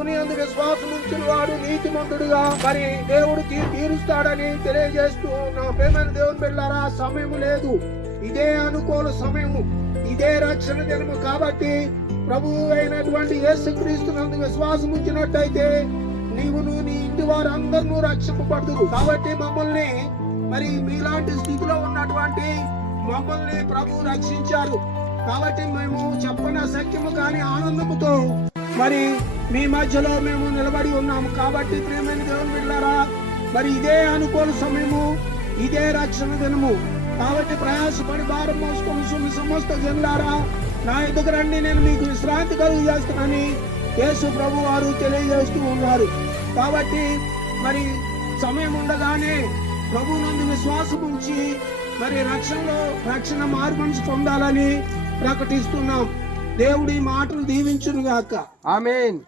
దేవుని యందు విశ్వాసం ఉంచిన వాడు నీతిమంతుడుగా మరి దేవుడు తీరుస్తాడని తెలియజేస్తూ నా ప్రేమైన దేవుని బిడ్డలారా, సమయం లేదు, ఇదే అనుకూల సమయము, ఇదే రక్షణ దినము. కాబట్టి ప్రభువు అయినటువంటి యేసుక్రీస్తు నందు విశ్వాసం ఉంచినట్టయితే నీవును నీ ఇంటి వారు అందరూ రక్షింపబడుదురు. కాబట్టి మమ్మల్ని మరి మీలాంటి స్థితిలో ఉన్నటువంటి మమ్మల్ని ప్రభువు రక్షించారు. కాబట్టి మేము చెప్పన సఖ్యము కానీ ఆనందముతో మరి మీ మధ్యలో మేము నిలబడి ఉన్నాము. కాబట్టి ప్రియమైన దేవుని బిడ్డలారా, మరి ఇదే అనుకూల సమయము, ఇదే రక్షణ దినము. కాబట్టి ప్రయాసపడి భారం మోసుకొని సమస్త జనులారా నా ఎదుగు రండి, నేను మీకు విశ్రాంతి కలుగు చేస్తున్నానని యేసు ప్రభు వారు తెలియజేస్తూ ఉన్నారు. కాబట్టి మరి సమయం ఉండగానే ప్రభు నందు విశ్వాసం ఉంచి మరి రక్షణ మార్గం పొందాలని ప్రకటిస్తున్నాం. దేవుడి మాటలు దీవించును గాక. ఆమేన్.